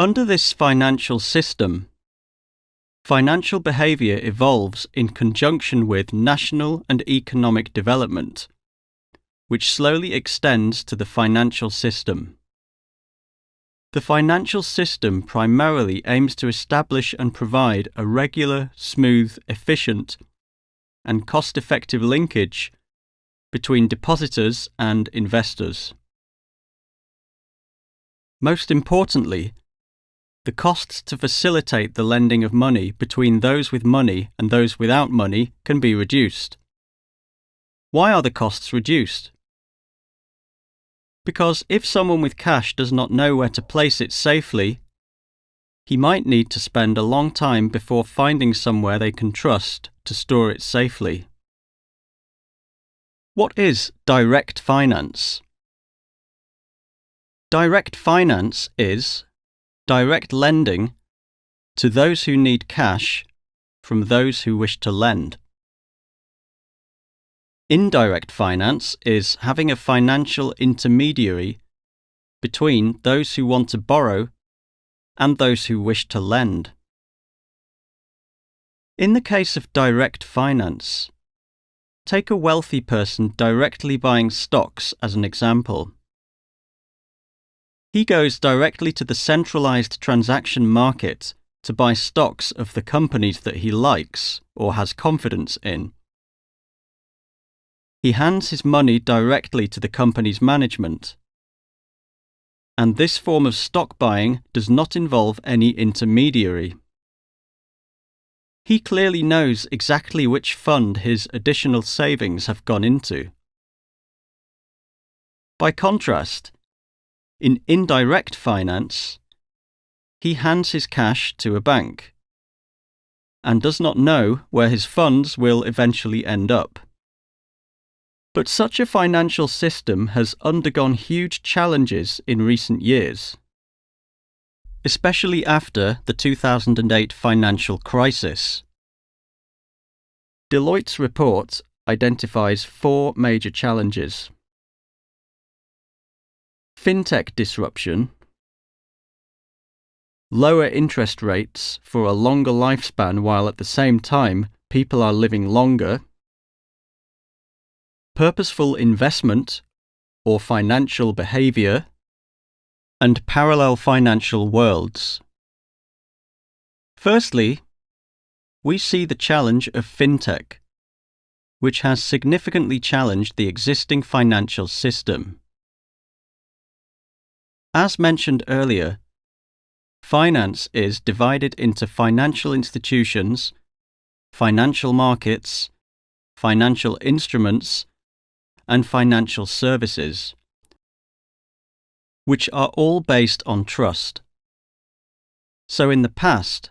Under this financial system, financial behavior evolves in conjunction with national and economic development, which slowly extends to the financial system. The financial system primarily aims to establish and provide a regular, smooth, efficient, and cost-effective linkage between depositors and investors. Most importantly, the costs to facilitate the lending of money between those with money and those without money can be reduced. Why are the costs reduced? Because if someone with cash does not know where to place it safely, he might need to spend a long time before finding somewhere they can trust to store it safely. What is direct finance? Direct finance is direct lending to those who need cash from those who wish to lend. Indirect finance is having a financial intermediary between those who want to borrow and those who wish to lend. In the case of direct finance, take a wealthy person directly buying stocks as an example. He goes directly to the centralized transaction market to buy stocks of the companies that he likes or has confidence in. He hands his money directly to the company's management. And this form of stock buying does not involve any intermediary. He clearly knows exactly which fund his additional savings have gone into. By contrast, in indirect finance, he hands his cash to a bank and does not know where his funds will eventually end up. But such a financial system has undergone huge challenges in recent years, especially after the 2008 financial crisis. Deloitte's report identifies 4 major challenges: fintech disruption, lower interest rates for a longer lifespan while at the same time people are living longer, purposeful investment or financial behavior, and parallel financial worlds. Firstly, we see the challenge of fintech, which has significantly challenged the existing financial system. As mentioned earlier, finance is divided into financial institutions, financial markets, financial instruments, and financial services, which are all based on trust. So in the past,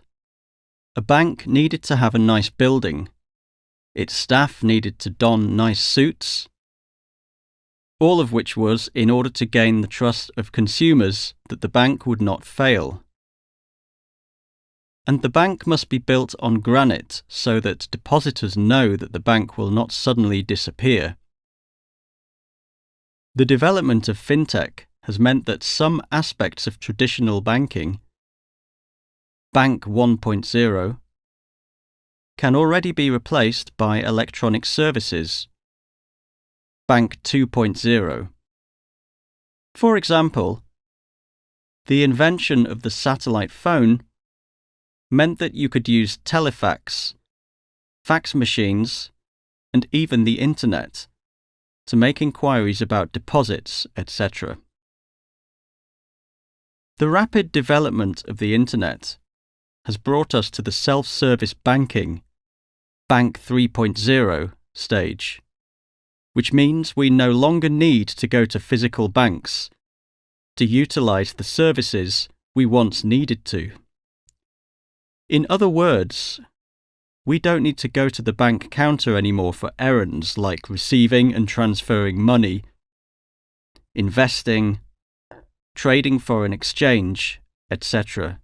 a bank needed to have a nice building, its staff needed to don nice suits, all of which was in order to gain the trust of consumers that the bank would not fail. And the bank must be built on granite so that depositors know that the bank will not suddenly disappear. The development of fintech has meant that some aspects of traditional banking, Bank 1.0, can already be replaced by electronic services, Bank 2.0. For example, the invention of the satellite phone meant that you could use telefax, fax machines, and even the internet to make inquiries about deposits, etc. The rapid development of the internet has brought us to the self-service banking, Bank 3.0 stage, which means we no longer need to go to physical banks to utilize the services we once needed to. In other words, we don't need to go to the bank counter anymore for errands like receiving and transferring money, investing, trading foreign exchange, etc.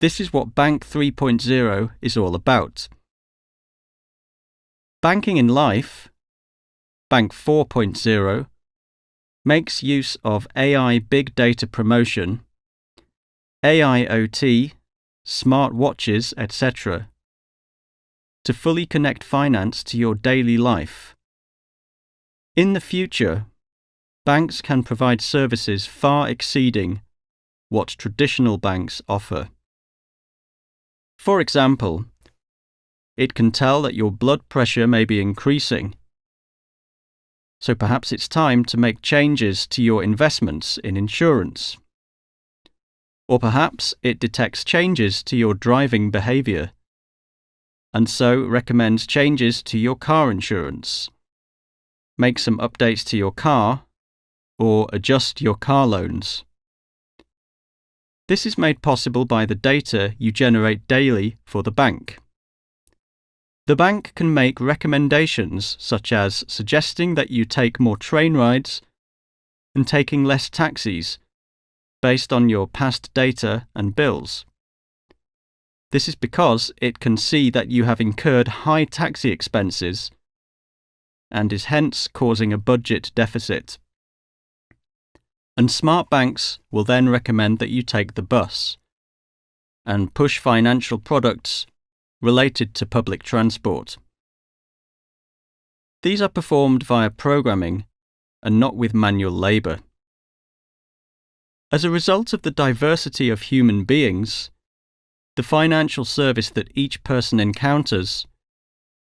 This is what Bank 3.0 is all about. Banking in Life, Bank 4.0, makes use of AI big data promotion AIoT, smart watches, etc., to fully connect finance to your daily life. In the future, banks can provide services far exceeding what traditional banks offer. For example, it can tell that your blood pressure may be increasing, so perhaps it's time to make changes to your investments in insurance. Or perhaps it detects changes to your driving behavior, and so recommends changes to your car insurance, make some updates to your car, or adjust your car loans. This is made possible by the data you generate daily for the bank. The bank can make recommendations such as suggesting that you take more train rides and taking less taxis based on your past data and bills. This is because it can see that you have incurred high taxi expenses and is hence causing a budget deficit. And smart banks will then recommend that you take the bus and push financial products related to public transport. These are performed via programming and not with manual labour. As a result of the diversity of human beings, the financial service that each person encounters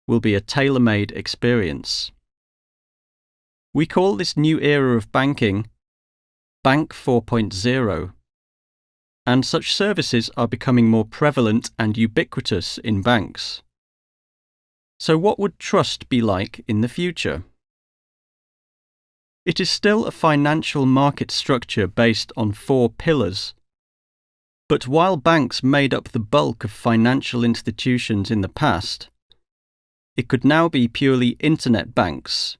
will be a tailor-made experience. We call this new era of banking Bank 4.0, and such services are becoming more prevalent and ubiquitous in banks. So what would trust be like in the future? It is still a financial market structure based on 4 pillars. But while banks made up the bulk of financial institutions in the past, it could now be purely internet banks,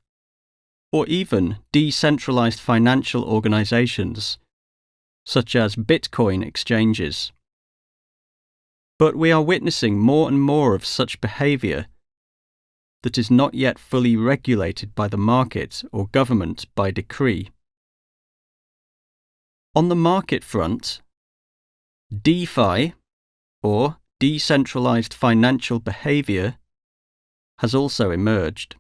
or even decentralized financial organizations, such as Bitcoin exchanges. But we are witnessing more and more of such behavior that is not yet fully regulated by the market or government by decree. On the market front, DeFi, or decentralized financial behavior, has also emerged.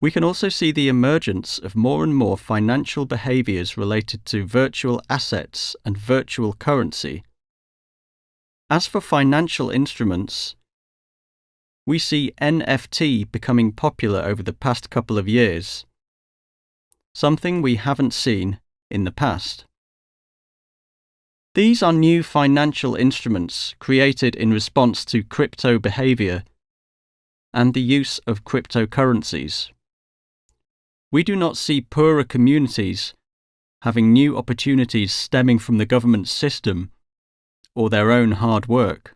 We can also see the emergence of more and more financial behaviors related to virtual assets and virtual currency. As for financial instruments, we see NFT becoming popular over the past couple of years, something we haven't seen in the past. These are new financial instruments created in response to crypto behavior and the use of cryptocurrencies. We do not see poorer communities having new opportunities stemming from the government system or their own hard work.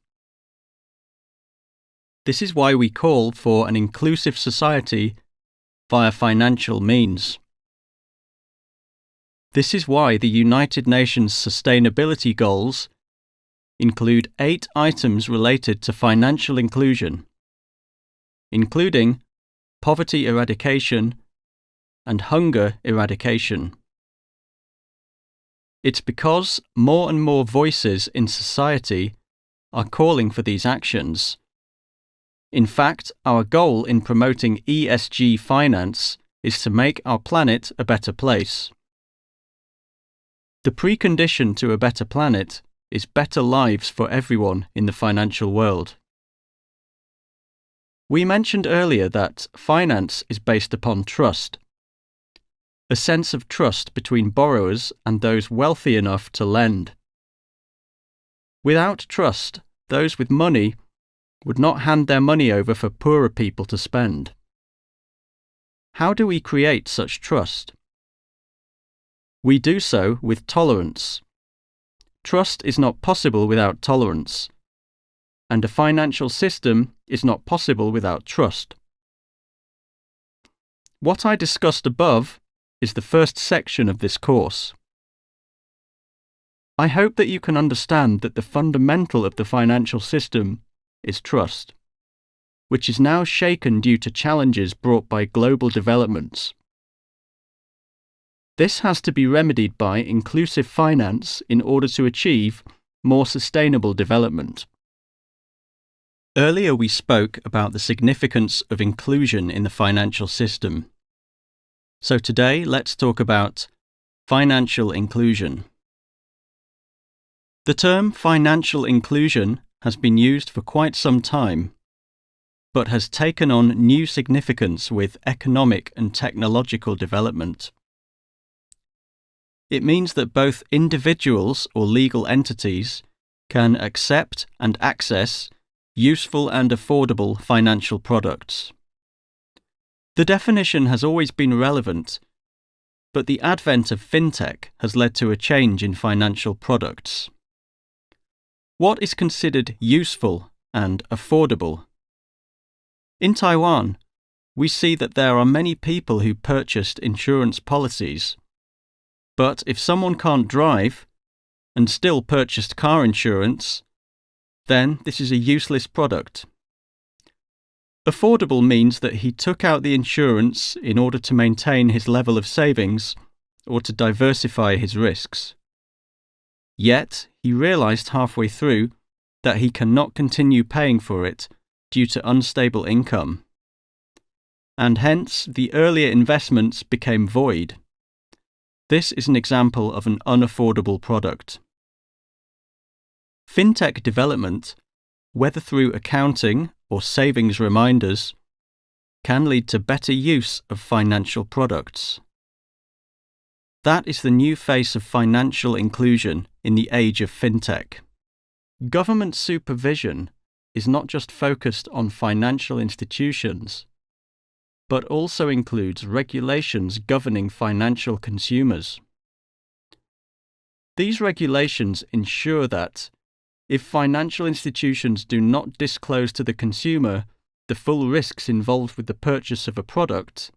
This is why we call for an inclusive society via financial means. This is why the United Nations Sustainability Goals include 8 items related to financial inclusion, including poverty eradication and hunger eradication. It's because more and more voices in society are calling for these actions. In fact, our goal in promoting ESG finance is to make our planet a better place. The precondition to a better planet is better lives for everyone in the financial world. We mentioned earlier that finance is based upon trust, a sense of trust between borrowers and those wealthy enough to lend. Without trust, those with money would not hand their money over for poorer people to spend. How do we create such trust? We do so with tolerance. Trust is not possible without tolerance, and a financial system is not possible without trust. What I discussed above is the first section of this course. I hope that you can understand that the fundamental of the financial system is trust, which is now shaken due to challenges brought by global developments. This has to be remedied by inclusive finance in order to achieve more sustainable development. Earlier we spoke about the significance of inclusion in the financial system. So today let's talk about financial inclusion. The term financial inclusion has been used for quite some time, but has taken on new significance with economic and technological development. It means that both individuals or legal entities can accept and access useful and affordable financial products. The definition has always been relevant, but the advent of fintech has led to a change in financial products. What is considered useful and affordable? In Taiwan, we see that there are many people who purchased insurance policies, but if someone can't drive and still purchased car insurance, then this is a useless product. Affordable means that he took out the insurance in order to maintain his level of savings or to diversify his risks. Yet, he realized halfway through that he cannot continue paying for it due to unstable income, and hence the earlier investments became void. This is an example of an unaffordable product. Fintech development, whether through accounting or savings reminders, can lead to better use of financial products. That is the new face of financial inclusion in the age of fintech. Government supervision is not just focused on financial institutions, but also includes regulations governing financial consumers. These regulations ensure that, if financial institutions do not disclose to the consumer the full risks involved with the purchase of a product,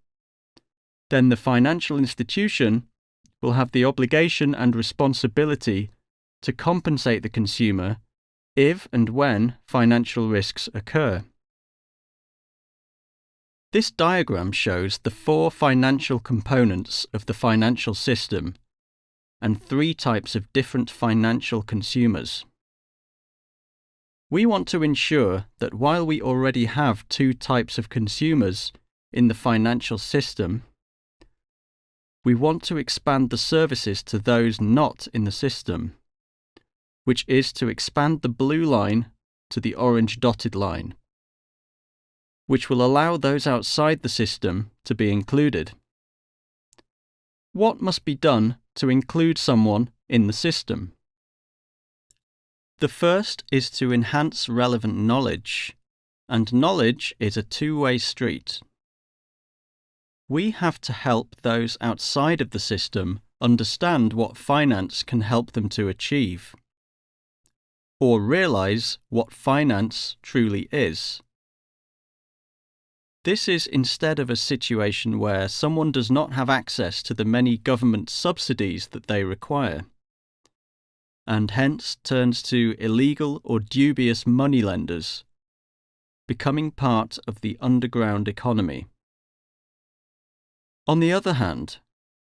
then the financial institution will have the obligation and responsibility to compensate the consumer if and when financial risks occur. This diagram shows the 4 financial components of the financial system and 3 types of different financial consumers. We want to ensure that while we already have 2 types of consumers in the financial system, we want to expand the services to those not in the system, which is to expand the blue line to the orange dotted line, which will allow those outside the system to be included. What must be done to include someone in the system? The first is to enhance relevant knowledge, and knowledge is a two-way street. We have to help those outside of the system understand what finance can help them to achieve, or realize what finance truly is. This is instead of a situation where someone does not have access to the many government subsidies that they require, and hence turns to illegal or dubious moneylenders, becoming part of the underground economy. On the other hand,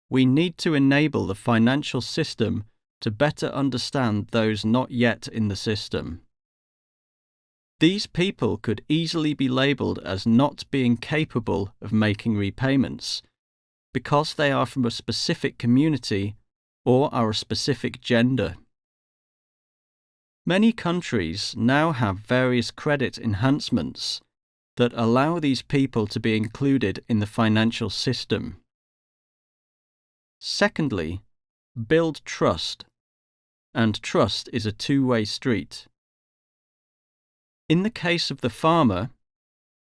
we need to enable the financial system to better understand those not yet in the system. These people could easily be labelled as not being capable of making repayments because they are from a specific community or are a specific gender. Many countries now have various credit enhancements that allow these people to be included in the financial system. Secondly, build trust, and trust is a two-way street. In the case of the farmer,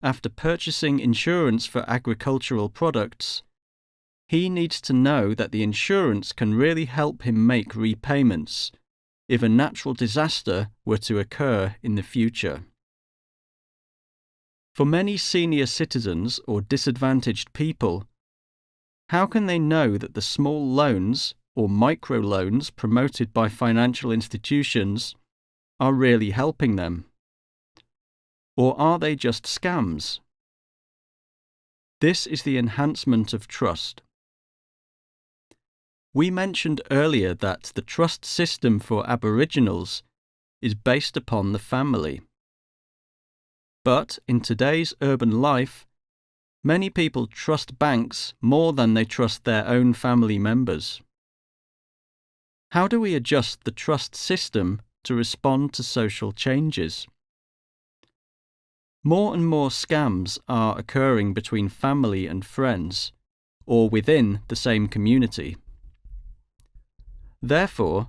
after purchasing insurance for agricultural products, he needs to know that the insurance can really help him make repayments if a natural disaster were to occur in the future. For many senior citizens or disadvantaged people, how can they know that the small loans or microloans promoted by financial institutions are really helping them? Or are they just scams? This is the enhancement of trust. We mentioned earlier that the trust system for Aboriginals is based upon the family. But in today's urban life, many people trust banks more than they trust their own family members. How do we adjust the trust system to respond to social changes? More and more scams are occurring between family and friends, or within the same community. Therefore,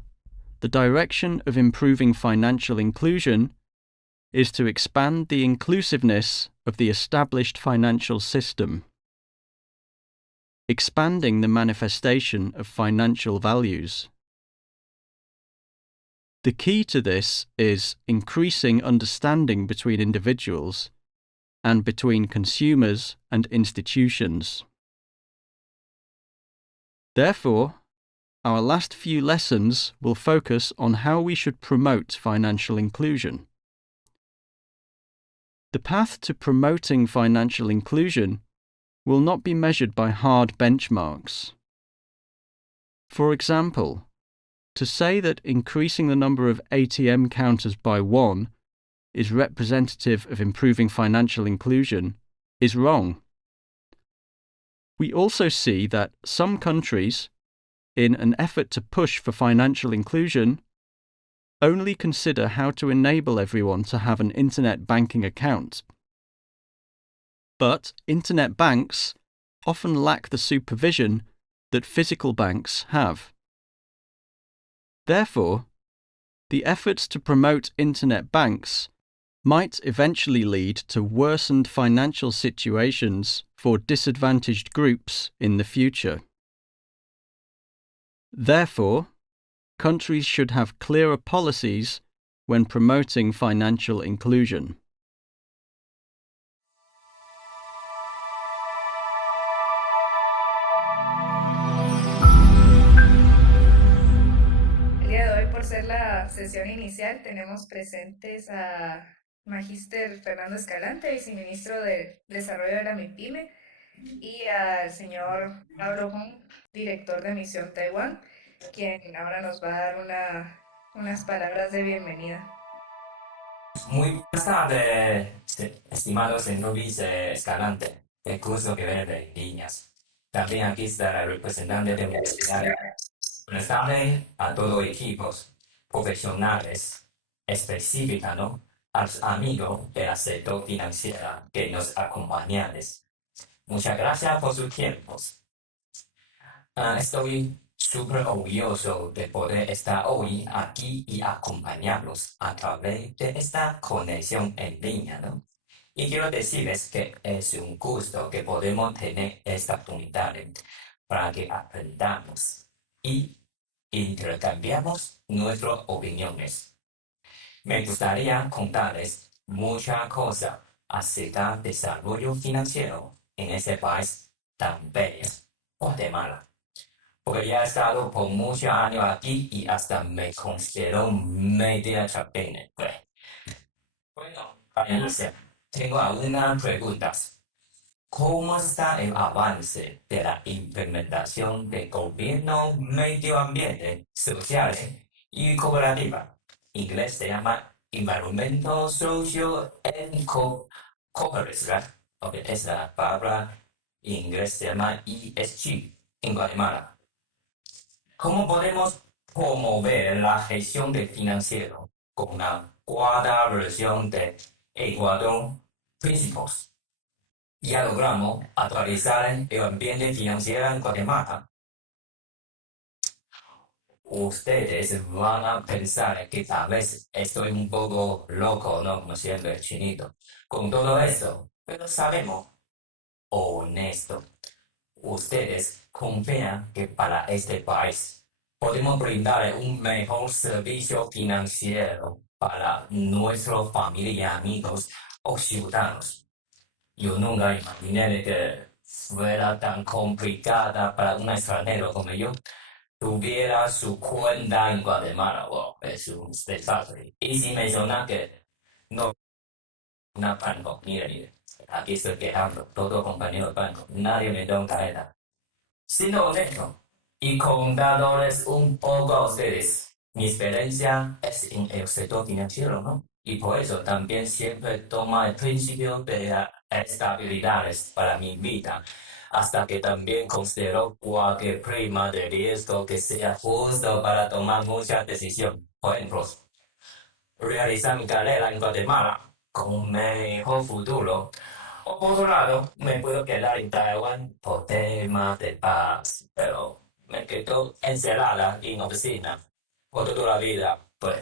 the direction of improving financial inclusion is to expand the inclusiveness of the established financial system, expanding the manifestation of financial values. The key to this is increasing understanding between individuals and between consumers and institutions. Therefore, our last few lessons will focus on how we should promote financial inclusion. The path to promoting financial inclusion will not be measured by hard benchmarks. For example, to say that increasing the number of ATM counters by 1 is representative of improving financial inclusion is wrong. We also see that some countries, in an effort to push for financial inclusion, only consider how to enable everyone to have an internet banking account. But internet banks often lack the supervision that physical banks have. Therefore, the efforts to promote internet banks might eventually lead to worsened financial situations for disadvantaged groups in the future. Therefore, countries should have clearer policies when promoting financial inclusion. Por ser la sesión inicial, tenemos presentes a Magíster Fernando Escalante, viceministro de Desarrollo de la MIPYME, y al señor Pablo Hong, director de Misión Taiwán, quien ahora nos va a dar unas palabras de bienvenida. Muy buenas tardes, estimado señor vice Escalante, el curso que vende en líneas. También aquí está el representante de universidad. Buenas tardes a todos equipos profesionales, específicamente, ¿no?, a los amigos del sector financiero que nos acompañan. Muchas gracias por su tiempo. Estoy súper orgulloso de poder estar hoy aquí y acompañarlos a través de esta conexión en línea, ¿no? Y quiero decirles que es un gusto que podemos tener esta oportunidad para que aprendamos y intercambiamos nuestras opiniones. Me gustaría contarles muchas cosas acerca del desarrollo financiero en ese país tan bello, Guatemala. Porque ya he estado por muchos años aquí y hasta me considero media chapina. Bueno, para iniciar, tengo algunas preguntas. ¿Cómo está el avance de la implementación de gobierno, medio ambiente, social y cooperativa? En inglés se llama Environmental, Social and Cooperation, ¿verdad? Ok, es la palabra en inglés se llama ESG en Guatemala. ¿Cómo podemos promover la gestión de financiero con una cuarta versión de Ecuador Principles? Ya logramos actualizar el ambiente financiero en Guatemala. Ustedes van a pensar que tal vez estoy un poco loco, ¿no? Como siempre, chinito, con todo esto, pero sabemos, honesto, ustedes confían que para este país podemos brindar un mejor servicio financiero para nuestra familia, amigos o ciudadanos. Yo nunca imaginé que fuera tan complicada para un extranjero como yo tuviera su cuenta en Guatemala. Wow, es un desastre. Y si menciona que no, una banco, mire, aquí estoy quejando, todo compañero de banco, nadie me da un tarjeta. Siendo honesto, Y contándoles un poco a ustedes, mi experiencia es en el sector financiero, ¿no? Y por eso también siempre toma el principio de la estabilidad para mi vida, hasta que también considero cualquier prima de riesgo que sea justo para tomar muchas decisiones. Por ejemplo, realizar mi carrera en Guatemala con un mejor futuro. O por otro lado, me puedo quedar en Taiwán por temas de paz, pero me quedo encerrada en oficina por toda la vida. Pues,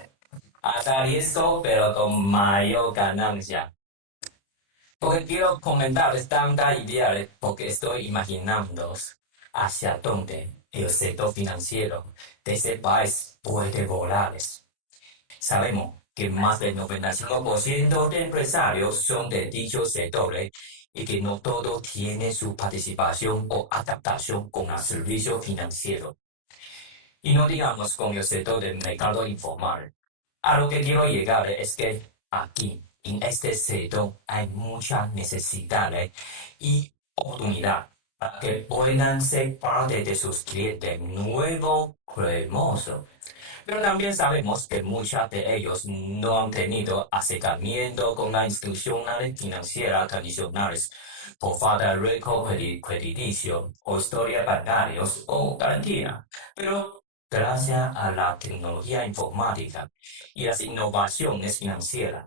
hasta riesgo, pero con mayor ganancia. Porque quiero comentar tantas ideas, porque estoy imaginando hacia dónde el sector financiero de ese país puede volar. Sabemos que más del 95% de empresarios son de dichos sectores y que no todos tienen su participación o adaptación con el servicio financiero. Y no digamos con el sector del mercado informal. A lo que quiero llegar es que aquí, en este sector, hay muchas necesidades y oportunidades para que puedan ser parte de sus clientes nuevos, cremosos. Pero también sabemos que muchos de ellos no han tenido acercamiento con las instituciones financieras tradicionales por falta de récord crediticio o historia bancarios o garantía. Pero gracias a la tecnología informática y las innovaciones financieras,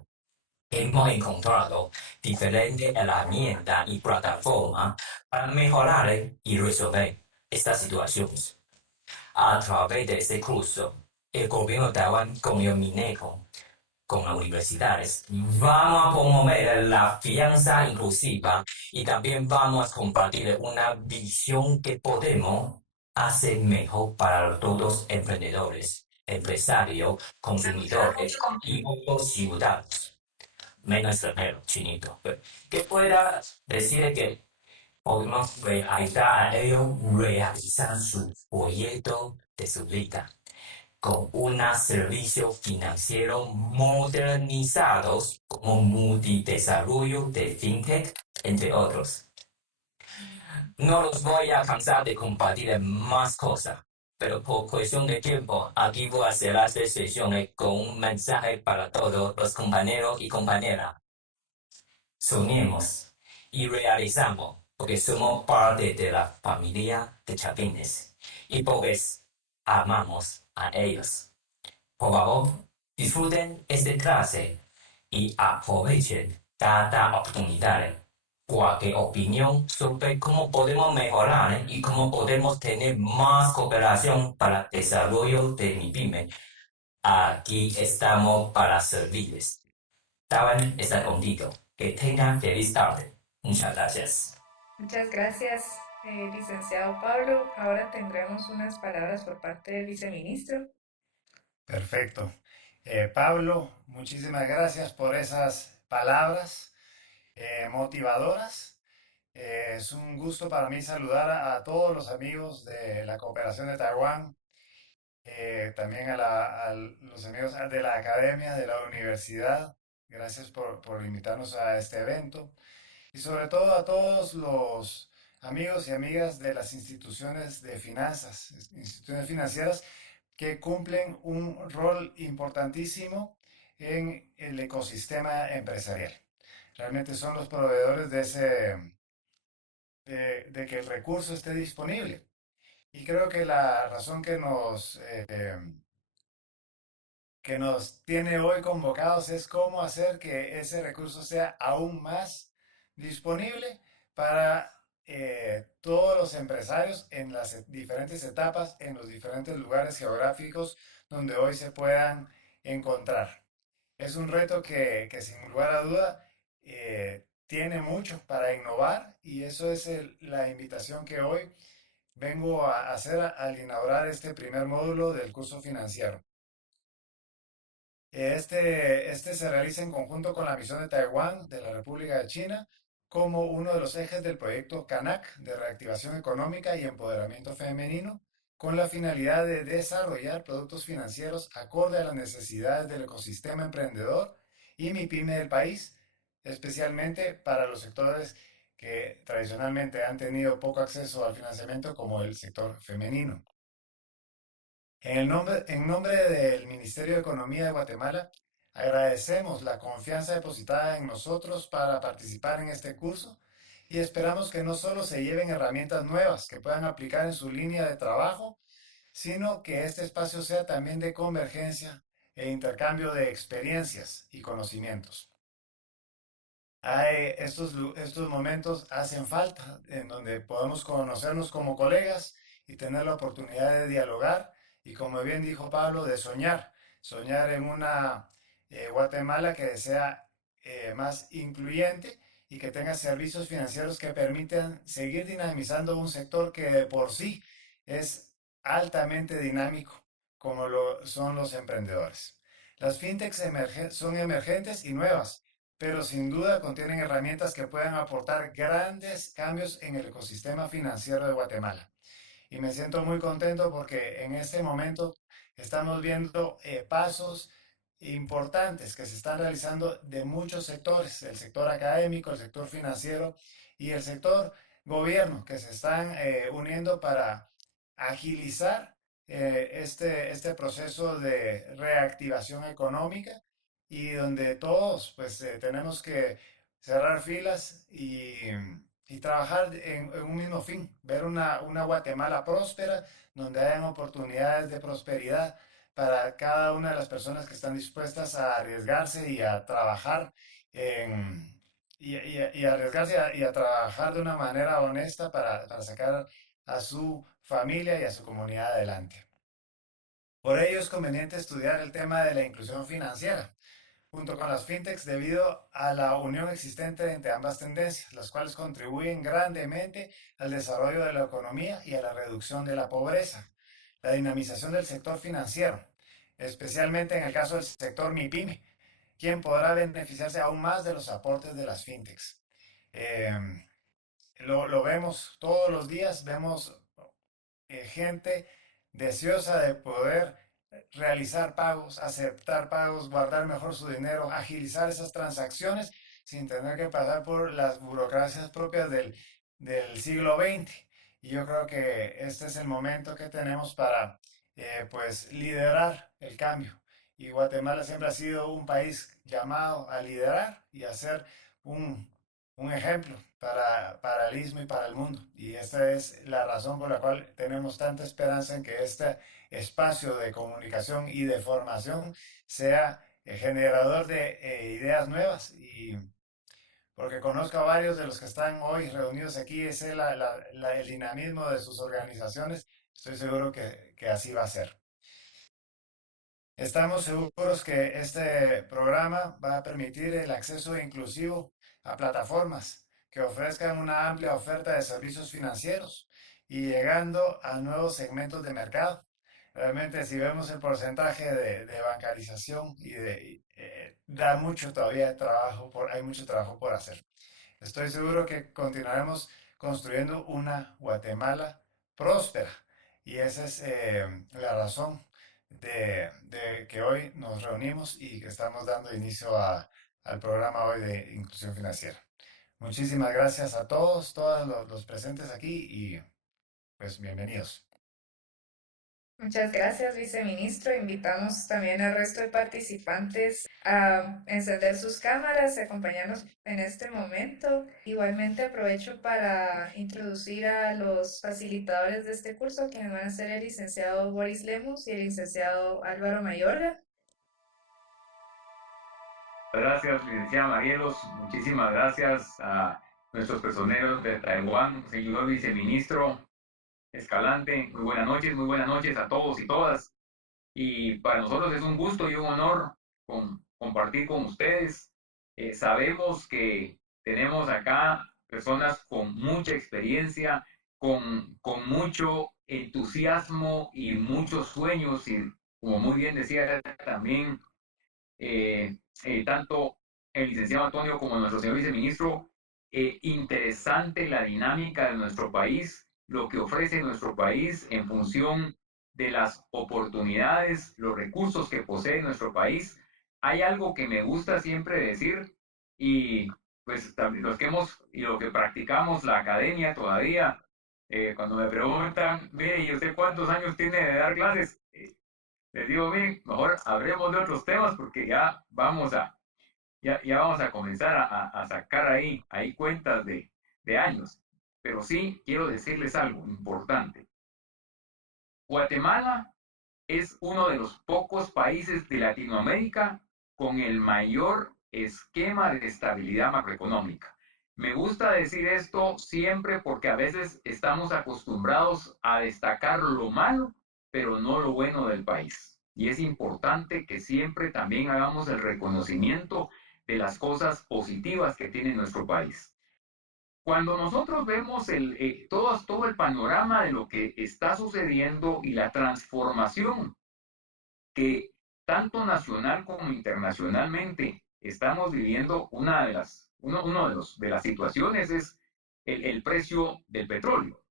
hemos encontrado diferentes herramientas y plataformas para mejorar y resolver estas situaciones. A través de este curso, el gobierno de Taiwán con el MINECO, con las universidades, vamos a promover la fianza inclusiva y también vamos a compartir una visión que podemos hacer mejor para todos los emprendedores, empresarios, consumidores y otros ciudadanos, menos extranjeros, chinitos, pues, que pueda decir que podemos ayudar a ellos realizar su proyecto de su vida con un servicio financiero modernizados como multidesarrollo de fintech, entre otros. No los voy a cansar de compartir más cosas, pero por cuestión de tiempo, aquí voy a hacer las sesiones con un mensaje para todos los compañeros y compañeras. Soñemos y realizamos, porque somos parte de la familia de Chapines y pues amamos a ellos. Por favor, disfruten esta clase y aprovechen cada oportunidad. Cualquier opinión sobre cómo podemos mejorar y cómo podemos tener más cooperación para el desarrollo de mi pyme. Aquí estamos para servirles. Estaban está contigo. Que tengan feliz tarde. Muchas gracias. Muchas gracias, licenciado Pablo. Ahora tendremos unas palabras por parte del viceministro. Perfecto. Pablo, muchísimas gracias por esas palabras motivadoras. Es un gusto para mí saludar a todos los amigos de la cooperación de Taiwán, también a los amigos de la academia, de la universidad. Gracias por invitarnos a este evento. Y sobre todo a todos los amigos y amigas de las instituciones de finanzas, instituciones financieras que cumplen un rol importantísimo en el ecosistema empresarial. Realmente son los proveedores de que el recurso esté disponible. Y creo que la razón que nos tiene hoy convocados es cómo hacer que ese recurso sea aún más disponible para todos los empresarios en las diferentes etapas, en los diferentes lugares geográficos donde hoy se puedan encontrar. Es un reto que sin lugar a duda tiene mucho para innovar y eso es la invitación que hoy vengo a hacer al inaugurar este primer módulo del curso financiero. Este se realiza en conjunto con la misión de Taiwán de la República de China como uno de los ejes del proyecto CANAC de reactivación económica y empoderamiento femenino, con la finalidad de desarrollar productos financieros acorde a las necesidades del ecosistema emprendedor y MIPYME del país, especialmente para los sectores que tradicionalmente han tenido poco acceso al financiamiento como el sector femenino. En nombre del Ministerio de Economía de Guatemala, agradecemos la confianza depositada en nosotros para participar en este curso y esperamos que no solo se lleven herramientas nuevas que puedan aplicar en su línea de trabajo, sino que este espacio sea también de convergencia e intercambio de experiencias y conocimientos. Estos momentos hacen falta en donde podemos conocernos como colegas y tener la oportunidad de dialogar y, como bien dijo Pablo, de soñar en una Guatemala que sea más incluyente y que tenga servicios financieros que permitan seguir dinamizando un sector que de por sí es altamente dinámico, como lo son los emprendedores. Las fintechs son emergentes y nuevas, pero sin duda contienen herramientas que puedan aportar grandes cambios en el ecosistema financiero de Guatemala. Y me siento muy contento porque en este momento estamos viendo pasos importantes que se están realizando de muchos sectores, el sector académico, el sector financiero y el sector gobierno, que se están uniendo para agilizar este proceso de reactivación económica y donde todos pues tenemos que cerrar filas y trabajar en un mismo fin, ver una Guatemala próspera, donde hayan oportunidades de prosperidad para cada una de las personas que están dispuestas a arriesgarse y a trabajar y arriesgarse y a trabajar de una manera honesta para sacar a su familia y a su comunidad adelante. Por ello es conveniente estudiar el tema de la inclusión financiera junto con las fintechs debido a la unión existente entre ambas tendencias, las cuales contribuyen grandemente al desarrollo de la economía y a la reducción de la pobreza. La dinamización del sector financiero, especialmente en el caso del sector MIPYME, quien podrá beneficiarse aún más de los aportes de las fintechs. Eh, lo vemos todos los días, vemos gente deseosa de poder realizar pagos, aceptar pagos, guardar mejor su dinero, agilizar esas transacciones sin tener que pasar por las burocracias propias del siglo XX. Y yo creo que este es el momento que tenemos para pues liderar el cambio. Y Guatemala siempre ha sido un país llamado a liderar y a ser un un ejemplo para el istmo y para el mundo. Y esta es la razón por la cual tenemos tanta esperanza en que este espacio de comunicación y de formación sea generador de ideas nuevas. Y porque conozco a varios de los que están hoy reunidos aquí, ese es el dinamismo de sus organizaciones. Estoy seguro que así va a ser. Estamos seguros que este programa va a permitir el acceso inclusivo a plataformas que ofrezcan una amplia oferta de servicios financieros y llegando a nuevos segmentos de mercado. Realmente, si vemos el porcentaje de bancarización da mucho todavía trabajo hay mucho trabajo por hacer. Estoy seguro que continuaremos construyendo una Guatemala próspera y esa es la razón de que hoy nos reunimos y que estamos dando inicio al programa hoy de inclusión financiera. Muchísimas gracias a todos los presentes aquí y pues bienvenidos. Muchas gracias, viceministro. Invitamos también al resto de participantes a encender sus cámaras y acompañarnos en este momento. Igualmente aprovecho para introducir a los facilitadores de este curso, quienes van a ser el licenciado Boris Lemus y el licenciado Álvaro Mayorga. Gracias, licenciada Marielos. Muchísimas gracias a nuestros personeros de Taiwán, señor viceministro Escalante. Muy buenas noches a todos y todas. Y para nosotros es un gusto y un honor compartir con ustedes. Sabemos que tenemos acá personas con mucha experiencia, con mucho entusiasmo y muchos sueños y, como muy bien decía también, tanto el licenciado Antonio como nuestro señor viceministro, interesante la dinámica de nuestro país, lo que ofrece nuestro país en función de las oportunidades, los recursos que posee nuestro país. Hay algo que me gusta siempre decir y pues los que hemos y lo que practicamos la academia todavía, Cuando me preguntan, mire, ¿y usted cuántos años tiene de dar clases? Les digo, miren, mejor hablemos de otros temas porque ya vamos a comenzar a sacar ahí cuentas de años. Pero sí quiero decirles algo importante. Guatemala es uno de los pocos países de Latinoamérica con el mayor esquema de estabilidad macroeconómica. Me gusta decir esto siempre porque a veces estamos acostumbrados a destacar lo malo, pero no lo bueno del país. Y es importante que siempre también hagamos el reconocimiento de las cosas positivas que tiene nuestro país. Cuando nosotros vemos todo el panorama de lo que está sucediendo y la transformación que tanto nacional como internacionalmente estamos viviendo, de las situaciones es el precio del petróleo.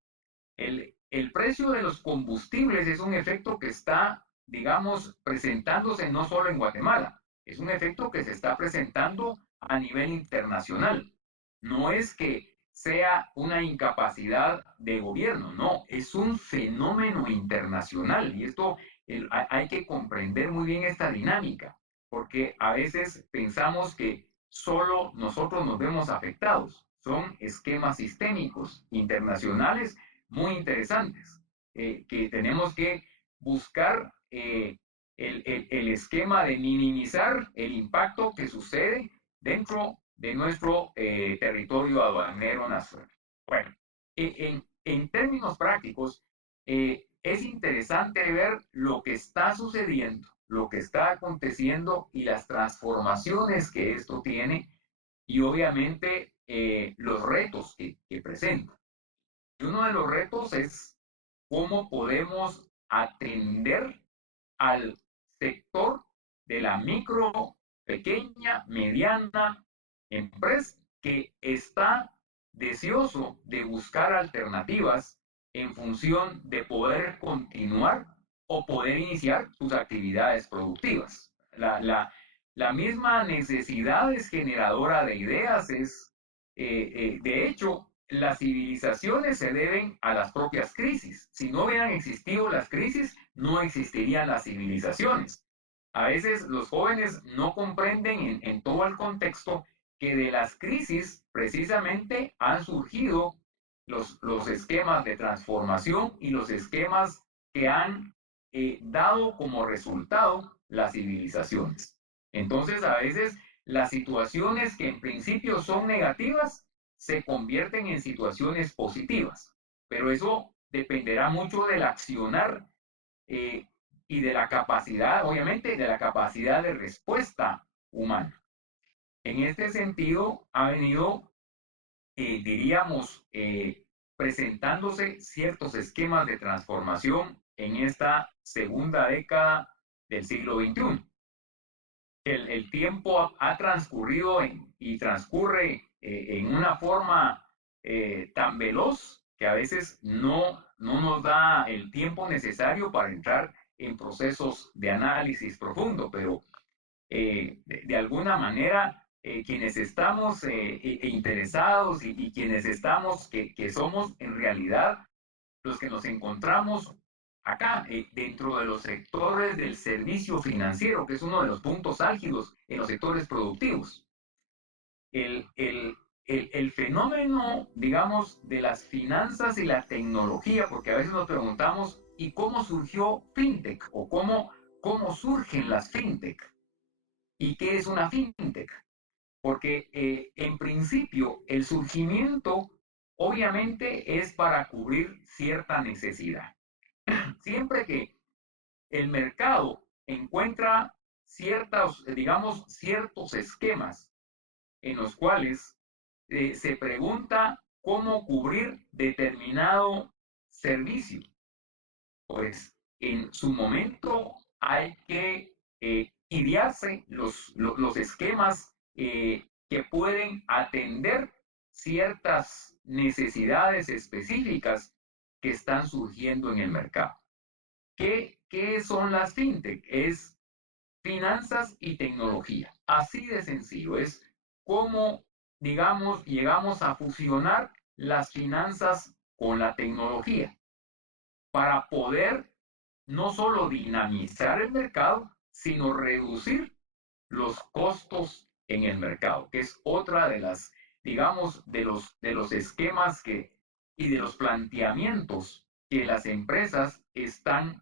El precio de los combustibles es un efecto que está, digamos, presentándose no solo en Guatemala, es un efecto que se está presentando a nivel internacional. No es que sea una incapacidad de gobierno, no, es un fenómeno internacional y esto hay que comprender muy bien esta dinámica, porque a veces pensamos que solo nosotros nos vemos afectados. Son esquemas sistémicos internacionales muy interesantes, que tenemos que buscar el esquema de minimizar el impacto que sucede dentro de nuestro territorio aduanero nacional. Bueno, en términos prácticos, es interesante ver lo que está sucediendo, lo que está aconteciendo y las transformaciones que esto tiene y obviamente los retos que presenta. Y uno de los retos es cómo podemos atender al sector de la micro, pequeña, mediana empresa que está deseoso de buscar alternativas en función de poder continuar o poder iniciar sus actividades productivas. La misma necesidad es generadora de ideas, de hecho, las civilizaciones se deben a las propias crisis. Si no hubieran existido las crisis, no existirían las civilizaciones. A veces los jóvenes no comprenden en todo el contexto que de las crisis precisamente han surgido los esquemas de transformación y los esquemas que han dado como resultado las civilizaciones. Entonces, a veces las situaciones que en principio son negativas se convierten en situaciones positivas, pero eso dependerá mucho del accionar y de la capacidad, obviamente, de la capacidad de respuesta humana. En este sentido, ha venido, diríamos, presentándose ciertos esquemas de transformación en esta segunda década del siglo XXI. El tiempo ha transcurrido y transcurre en una forma tan veloz que a veces no nos da el tiempo necesario para entrar en procesos de análisis profundo, pero de alguna manera quienes estamos interesados y quienes estamos, que somos en realidad los que nos encontramos acá, dentro de los sectores del servicio financiero, que es uno de los puntos álgidos en los sectores productivos. El fenómeno, digamos, de las finanzas y la tecnología, porque a veces nos preguntamos, ¿y cómo surgió FinTech? ¿O cómo surgen las FinTech? ¿Y qué es una FinTech? Porque en principio el surgimiento obviamente es para cubrir cierta necesidad. Siempre que el mercado encuentra ciertos esquemas en los cuales se pregunta cómo cubrir determinado servicio, pues en su momento hay que idearse los esquemas que pueden atender ciertas necesidades específicas que están surgiendo en el mercado. ¿Qué son las fintech? Es finanzas y tecnología. Así de sencillo. Es cómo, digamos, llegamos a fusionar las finanzas con la tecnología para poder no solo dinamizar el mercado, sino reducir los costos en el mercado, que es otra de las, digamos, de los esquemas y de los planteamientos que las empresas están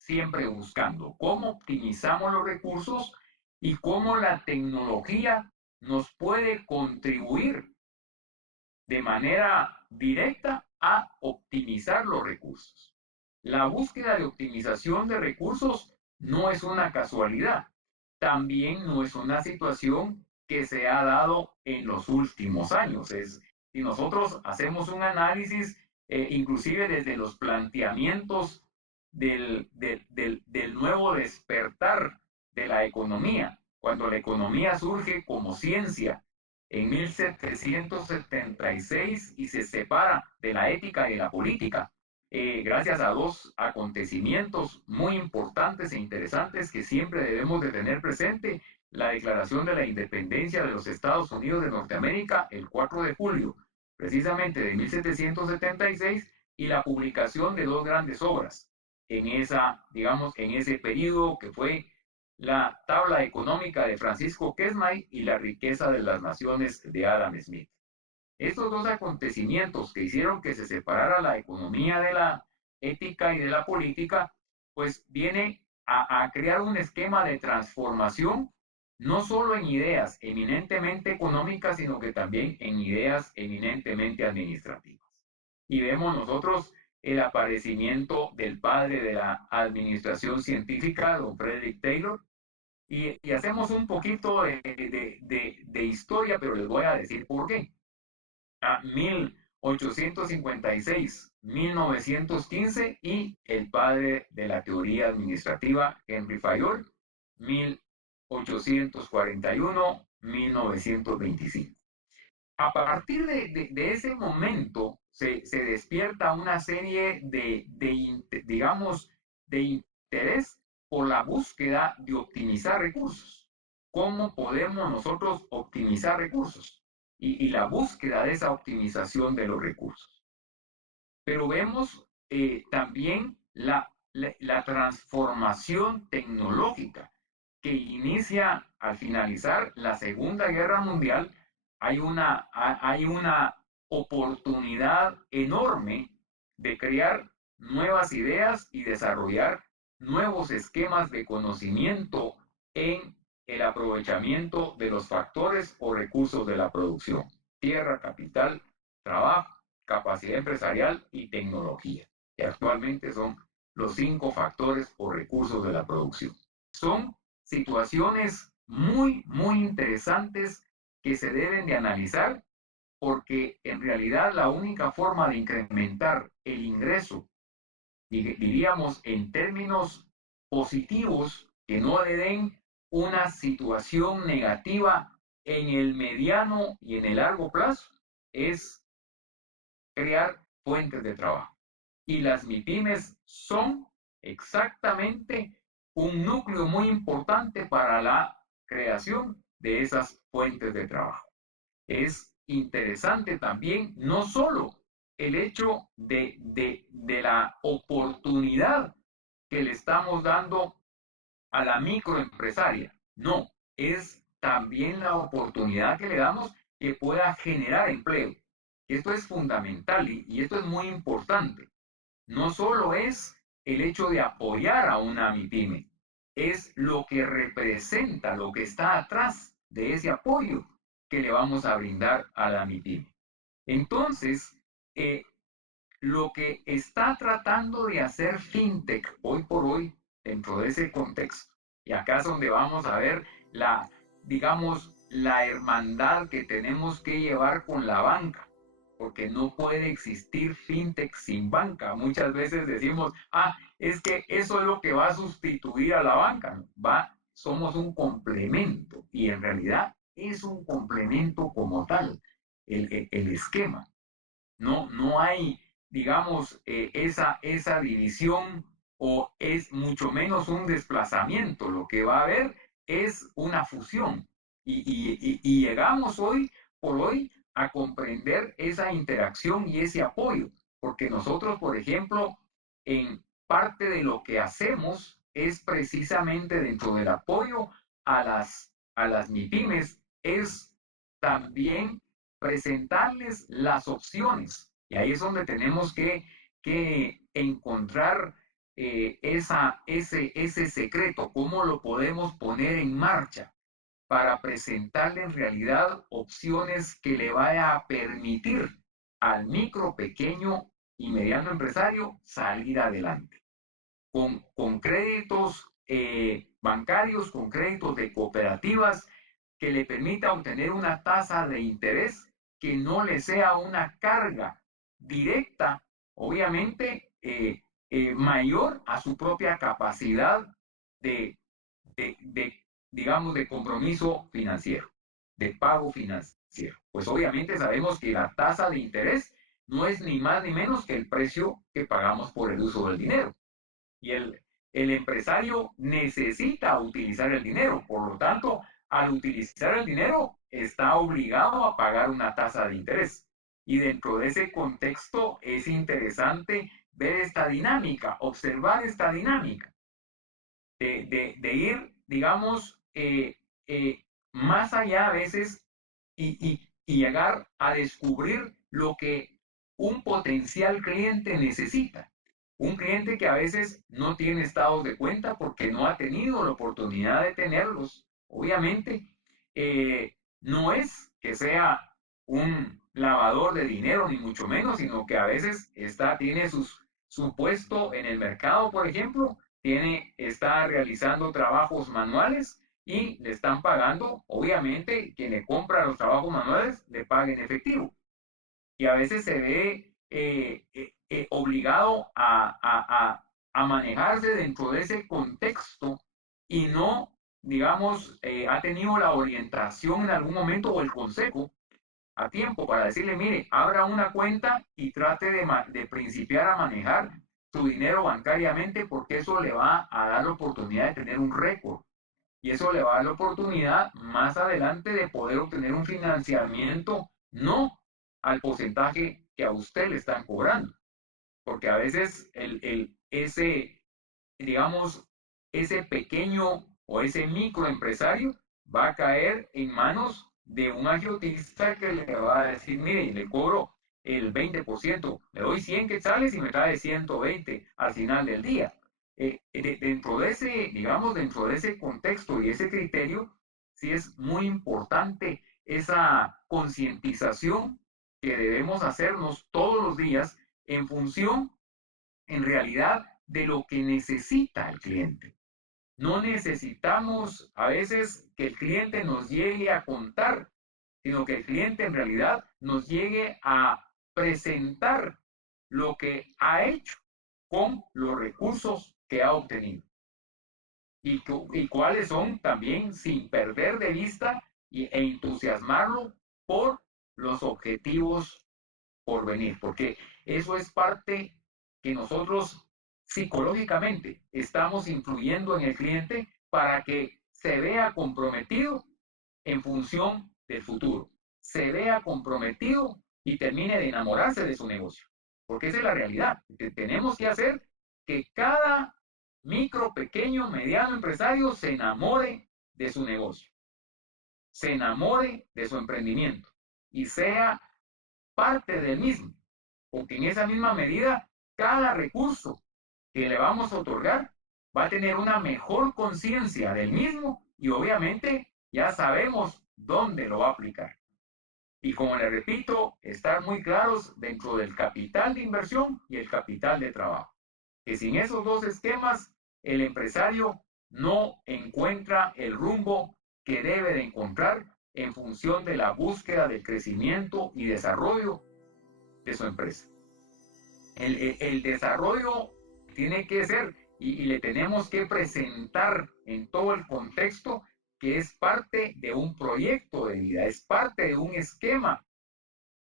siempre buscando. Cómo optimizamos los recursos y cómo la tecnología nos puede contribuir de manera directa a optimizar los recursos. La búsqueda de optimización de recursos no es una casualidad, también no es una situación que se ha dado en los últimos años. Si nosotros hacemos un análisis, inclusive desde los planteamientos del nuevo despertar de la economía, cuando la economía surge como ciencia en 1776 y se separa de la ética y de la política, gracias a dos acontecimientos muy importantes e interesantes que siempre debemos de tener presente: la declaración de la independencia de los Estados Unidos de Norteamérica el 4 de julio, precisamente de 1776, y la publicación de dos grandes obras en ese periodo, que fue la tabla económica de Francisco Quesnay y la riqueza de las naciones de Adam Smith. Estos dos acontecimientos que hicieron que se separara la economía de la ética y de la política, pues viene a crear un esquema de transformación, no solo en ideas eminentemente económicas, sino que también en ideas eminentemente administrativas. Y vemos nosotros el aparecimiento del padre de la administración científica, don Frederick Taylor, y hacemos un poquito de historia, pero les voy a decir por qué. A 1856, 1915, y el padre de la teoría administrativa, Henry Fayol, 1841, 1925. A partir de ese momento se despierta una serie digamos, de interés por la búsqueda de optimizar recursos. ¿Cómo podemos nosotros optimizar recursos? Y la búsqueda de esa optimización de los recursos. Pero vemos también la transformación tecnológica que inicia al finalizar la Segunda Guerra Mundial. Hay una oportunidad enorme de crear nuevas ideas y desarrollar nuevos esquemas de conocimiento en el aprovechamiento de los factores o recursos de la producción: tierra, capital, trabajo, capacidad empresarial y tecnología, que actualmente son los 5 factores o recursos de la producción. Son situaciones muy, muy interesantes que se deben de analizar, porque en realidad la única forma de incrementar el ingreso, diríamos en términos positivos, que no le den una situación negativa en el mediano y en el largo plazo, es crear fuentes de trabajo. Y las MIPYMES son exactamente un núcleo muy importante para la creación de esas fuentes de trabajo. Es interesante también no solo el hecho de la oportunidad que le estamos dando a la microempresaria, no, es también la oportunidad que le damos que pueda generar empleo. Esto es fundamental y esto es muy importante. No solo es el hecho de apoyar a una MIPYME, es lo que representa, lo que está atrás de ese apoyo que le vamos a brindar a la MIPYME. Entonces, lo que está tratando de hacer FinTech hoy por hoy, dentro de ese contexto, y acá es donde vamos a ver digamos, la hermandad que tenemos que llevar con la banca, porque no puede existir FinTech sin banca. Muchas veces decimos, es que eso es lo que va a sustituir a la banca. Somos un complemento, y en realidad es un complemento como tal, el esquema. No hay, digamos, esa división, o es mucho menos un desplazamiento. Lo que va a haber es una fusión. Y llegamos hoy por hoy a comprender esa interacción y ese apoyo, porque nosotros, por ejemplo, en parte de lo que hacemos es precisamente dentro del apoyo a las MIPIMES, es también presentarles las opciones. Y ahí es donde tenemos que encontrar ese secreto, cómo lo podemos poner en marcha para presentarle en realidad opciones que le vaya a permitir al micro, pequeño y mediano empresario salir adelante. Con créditos bancarios, con créditos de cooperativas que le permita obtener una tasa de interés que no le sea una carga directa, obviamente mayor a su propia capacidad de, de, digamos, de compromiso financiero, de pago financiero. Pues obviamente sabemos que la tasa de interés no es ni más ni menos que el precio que pagamos por el uso del dinero. Y el empresario necesita utilizar el dinero, por lo tanto, al utilizar el dinero está obligado a pagar una tasa de interés. Y dentro de ese contexto es interesante ver esta dinámica, observar esta dinámica de ir, digamos, más allá a veces y llegar a descubrir lo que un potencial cliente necesita. Un cliente que a veces no tiene estados de cuenta porque no ha tenido la oportunidad de tenerlos. Obviamente, no es que sea un lavador de dinero, ni mucho menos, sino que a veces tiene su puesto en el mercado, por ejemplo, está realizando trabajos manuales y le están pagando, obviamente, quien le compra los trabajos manuales le paga en efectivo. Y a veces se ve obligado a manejarse dentro de ese contexto y no, digamos, ha tenido la orientación en algún momento o el consejo a tiempo para decirle, mire, abra una cuenta y trate de principiar a manejar su dinero bancariamente porque eso le va a dar la oportunidad de tener un récord y eso le va a dar la oportunidad más adelante de poder obtener un financiamiento no al porcentaje que a usted le están cobrando, porque a veces digamos, ese pequeño o ese microempresario va a caer en manos de un agiotista que le va a decir, mire, le cobro el 20%, le doy 100 quetzales y me trae 120 al final del día. Dentro de ese, digamos, dentro de ese contexto y ese criterio, sí es muy importante esa concientización que debemos hacernos todos los días en función, en realidad, de lo que necesita el cliente. No necesitamos a veces que el cliente nos llegue a contar, sino que el cliente en realidad nos llegue a presentar lo que ha hecho con los recursos que ha obtenido. Y cuáles son también sin perder de vista e entusiasmarlo por los objetivos por venir, porque eso es parte que nosotros psicológicamente estamos influyendo en el cliente para que se vea comprometido en función del futuro, se vea comprometido y termine de enamorarse de su negocio, porque esa es la realidad. Tenemos que hacer que cada micro, pequeño, mediano empresario se enamore de su negocio, se enamore de su emprendimiento y sea parte del mismo, porque en esa misma medida, cada recurso que le vamos a otorgar va a tener una mejor conciencia del mismo y obviamente ya sabemos dónde lo va a aplicar. Y como le repito, estar muy claros dentro del capital de inversión y el capital de trabajo. Que sin esos dos esquemas, el empresario no encuentra el rumbo que debe de encontrar en función de la búsqueda del crecimiento y desarrollo de su empresa. El desarrollo tiene que ser y le tenemos que presentar en todo el contexto que es parte de un proyecto de vida, es parte de un esquema,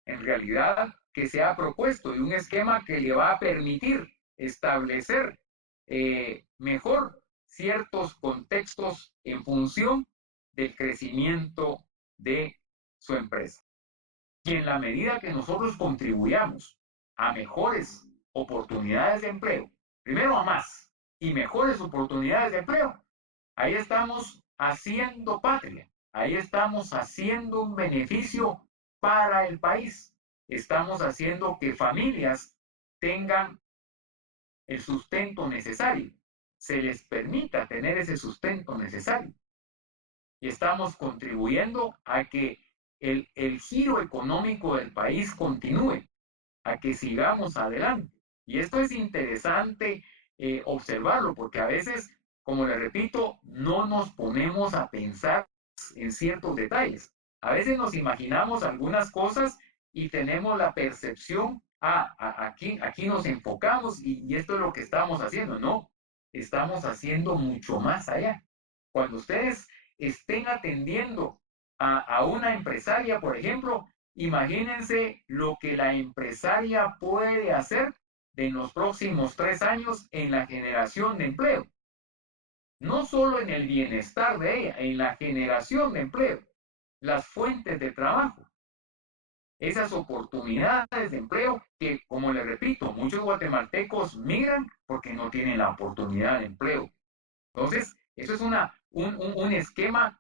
en realidad, que se ha propuesto, y un esquema que le va a permitir establecer mejor ciertos contextos en función del crecimiento de su empresa. Y en la medida que nosotros contribuyamos a mejores oportunidades de empleo, primero a más y mejores oportunidades de empleo, ahí estamos haciendo patria, ahí estamos haciendo un beneficio para el país, estamos haciendo que familias tengan el sustento necesario, se les permita tener ese sustento necesario. Y estamos contribuyendo a que el giro económico del país continúe, a que sigamos adelante. Y esto es interesante observarlo, porque a veces, como le repito, no nos ponemos a pensar en ciertos detalles. A veces nos imaginamos algunas cosas y tenemos la percepción, aquí nos enfocamos y esto es lo que estamos haciendo. No, estamos haciendo mucho más allá. Cuando ustedes estén atendiendo a una empresaria, por ejemplo, imagínense lo que la empresaria puede hacer en los próximos 3 años en la generación de empleo. No solo en el bienestar de ella, en la generación de empleo, las fuentes de trabajo, esas oportunidades de empleo que, como le repito, muchos guatemaltecos migran porque no tienen la oportunidad de empleo. Entonces, eso es un esquema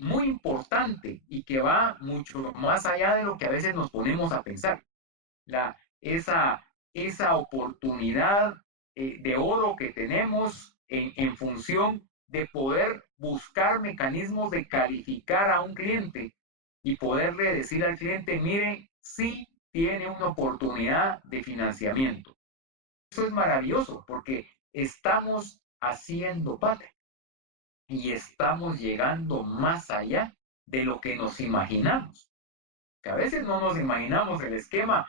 muy importante y que va mucho más allá de lo que a veces nos ponemos a pensar. Esa oportunidad de oro que tenemos en función de poder buscar mecanismos de calificar a un cliente y poderle decir al cliente, mire, sí tiene una oportunidad de financiamiento. Eso es maravilloso porque estamos haciendo patria y estamos llegando más allá de lo que nos imaginamos. Que a veces no nos imaginamos el esquema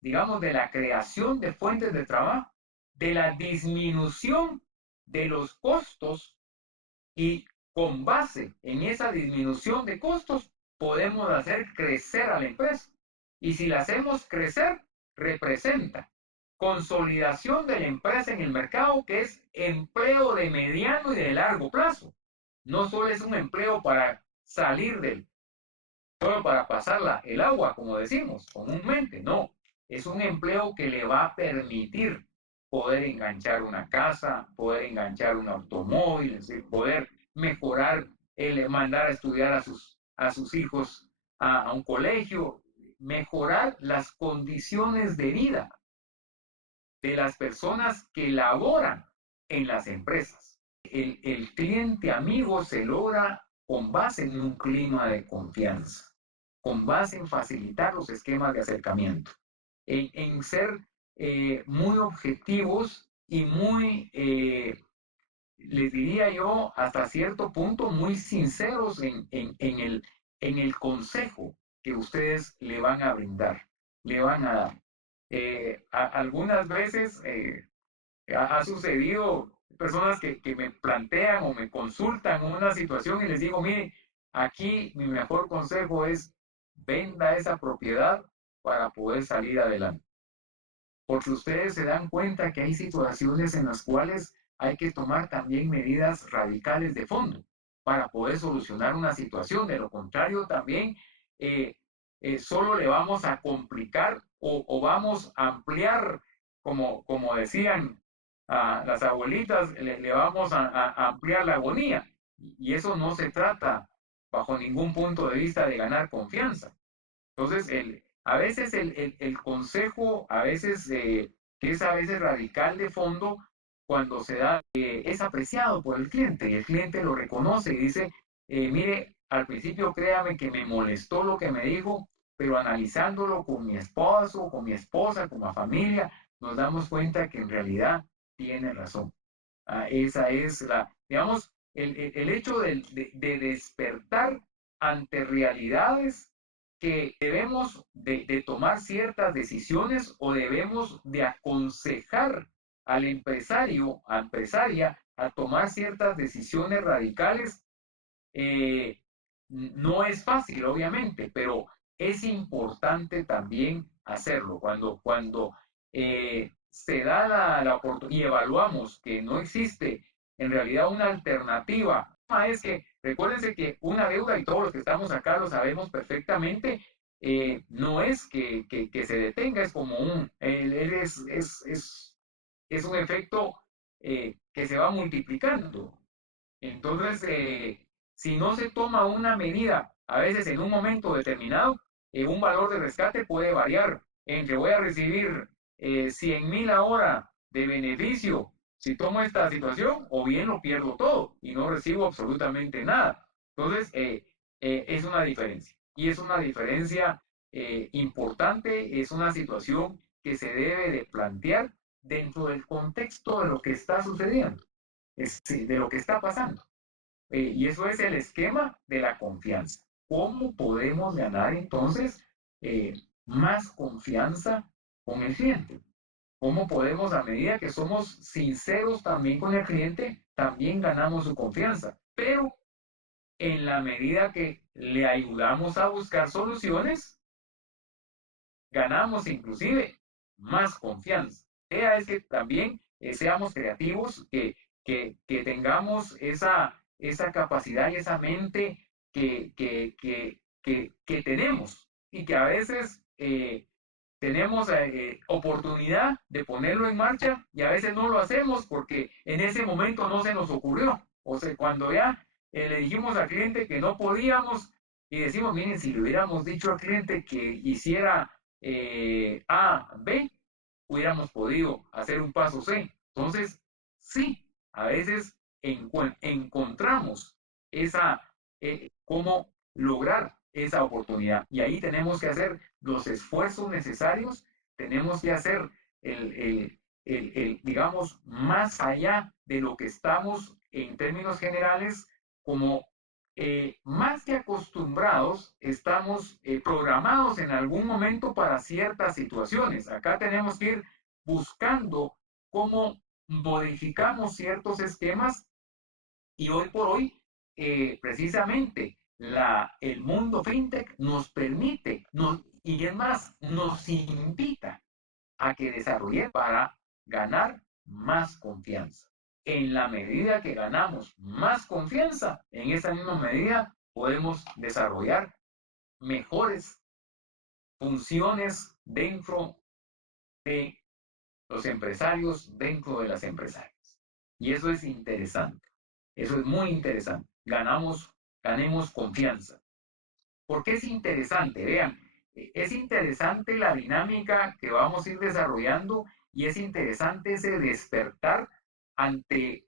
digamos, de la creación de fuentes de trabajo, de la disminución de los costos y con base en esa disminución de costos podemos hacer crecer a la empresa. Y si la hacemos crecer, representa consolidación de la empresa en el mercado, que es empleo de mediano y de largo plazo. No solo es un empleo para salir solo para pasarla el agua, como decimos comúnmente, no. Es un empleo que le va a permitir poder enganchar una casa, poder enganchar un automóvil, es decir, poder mejorar, mandar a estudiar a sus hijos a un colegio, mejorar las condiciones de vida de las personas que laboran en las empresas. El cliente amigo se logra con base en un clima de confianza, con base en facilitar los esquemas de acercamiento, en ser muy objetivos y muy, les diría yo, hasta cierto punto, muy sinceros en el consejo que ustedes le van a brindar, le van a dar. Algunas veces ha sucedido personas que me plantean o me consultan una situación y les digo, mire, aquí mi mejor consejo es venda esa propiedad para poder salir adelante. Porque ustedes se dan cuenta que hay situaciones en las cuales hay que tomar también medidas radicales de fondo para poder solucionar una situación. De lo contrario, también solo le vamos a complicar o vamos a ampliar, como decían las abuelitas, le vamos a ampliar la agonía. Y eso no se trata bajo ningún punto de vista de ganar confianza. Entonces, a veces el consejo, a veces, que es a veces radical de fondo, cuando se da, es apreciado por el cliente y el cliente lo reconoce y dice, mire, al principio créame que me molestó lo que me dijo, pero analizándolo con mi esposo, con mi esposa, con la familia, nos damos cuenta que en realidad tiene razón. Esa es digamos, el hecho de despertar ante realidades que debemos de tomar ciertas decisiones o debemos de aconsejar al empresario, a empresaria, a tomar ciertas decisiones radicales. No es fácil, obviamente, pero es importante también hacerlo. Cuando se da la oportunidad y evaluamos que no existe en realidad una alternativa, es que recuérdense que una deuda, y todos los que estamos acá lo sabemos perfectamente, no es que se detenga, es como es un efecto que se va multiplicando. Entonces, si no se toma una medida, a veces en un momento determinado, un valor de rescate puede variar entre voy a recibir 100,000 ahora de beneficio si tomo esta situación, o bien lo pierdo todo y no recibo absolutamente nada. Entonces, es una diferencia. Y es una diferencia importante, es una situación que se debe de plantear dentro del contexto de lo que está sucediendo, de lo que está pasando. Y eso es el esquema de la confianza. ¿Cómo podemos ganar entonces más confianza con el cliente? ¿Cómo podemos, a medida que somos sinceros también con el cliente, también ganamos su confianza? Pero en la medida que le ayudamos a buscar soluciones, ganamos inclusive más confianza. La idea es que también seamos creativos, que tengamos esa capacidad y esa mente que tenemos y que a veces tenemos oportunidad de ponerlo en marcha y a veces no lo hacemos porque en ese momento no se nos ocurrió. O sea, cuando ya le dijimos al cliente que no podíamos y decimos, miren, si le hubiéramos dicho al cliente que hiciera A, B, hubiéramos podido hacer un paso C. Entonces, sí, a veces encontramos cómo lograr esa oportunidad. Y ahí tenemos que hacer los esfuerzos necesarios, tenemos que hacer digamos, más allá de lo que estamos en términos generales, como más que acostumbrados, estamos programados en algún momento para ciertas situaciones. Acá tenemos que ir buscando cómo modificamos ciertos esquemas y hoy por hoy, precisamente, el mundo fintech nos permite, y es más, nos invita a que desarrolle para ganar más confianza. En la medida que ganamos más confianza, en esa misma medida podemos desarrollar mejores funciones dentro de los empresarios, dentro de las empresarias. Y eso es interesante. Eso es muy interesante. Ganemos confianza. ¿Por qué es interesante? Vean, es interesante la dinámica que vamos a ir desarrollando y es interesante ese despertar ante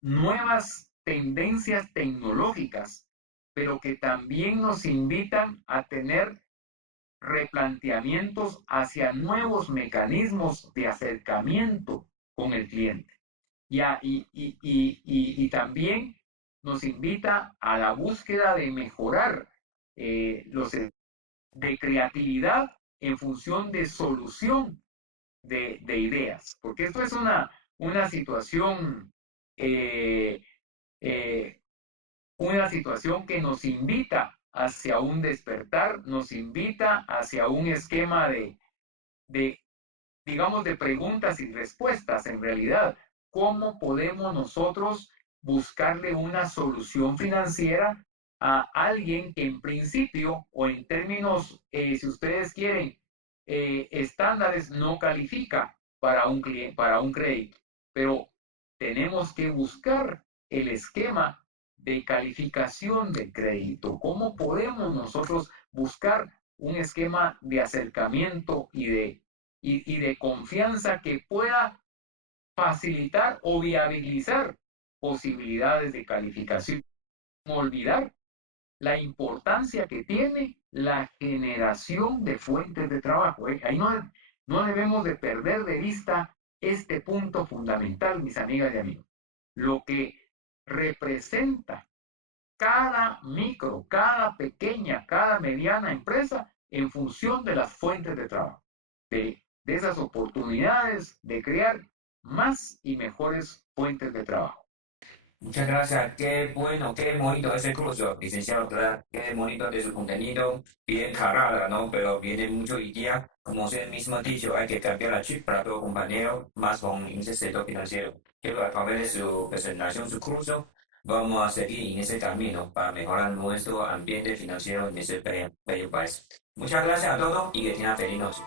nuevas tendencias tecnológicas, pero que también nos invitan a tener replanteamientos hacia nuevos mecanismos de acercamiento con el cliente. Y también nos invita a la búsqueda de mejorar de creatividad en función de solución de ideas, porque esto es una situación eh, eh, una situación que nos invita hacia un despertar, nos invita hacia un esquema de digamos, de preguntas y respuestas en realidad. ¿Cómo podemos nosotros buscarle una solución financiera a alguien que en principio o en términos, si ustedes quieren, estándares no califica para un crédito? Pero tenemos que buscar el esquema de calificación del crédito. ¿Cómo podemos nosotros buscar un esquema de acercamiento y de confianza que pueda facilitar o viabilizar posibilidades de calificación? No olvidar la importancia que tiene la generación de fuentes de trabajo. Ahí no debemos de perder de vista este punto fundamental, mis amigas y amigos. Lo que representa cada micro, cada pequeña, cada mediana empresa en función de las fuentes de trabajo, de esas oportunidades de crear más y mejores fuentes de trabajo. Muchas gracias, qué bueno, qué bonito ese curso, licenciado, ¿verdad? Qué bonito de su contenido, bien cargada, ¿no? Pero viene mucho hoy día, como usted mismo ha dicho, hay que cambiar la chip para todo compañero, más con ese sector financiero. Quiero a través de su presentación, su curso, vamos a seguir en ese camino para mejorar nuestro ambiente financiero en ese bello país. Muchas gracias a todos y que tengan feliz noche.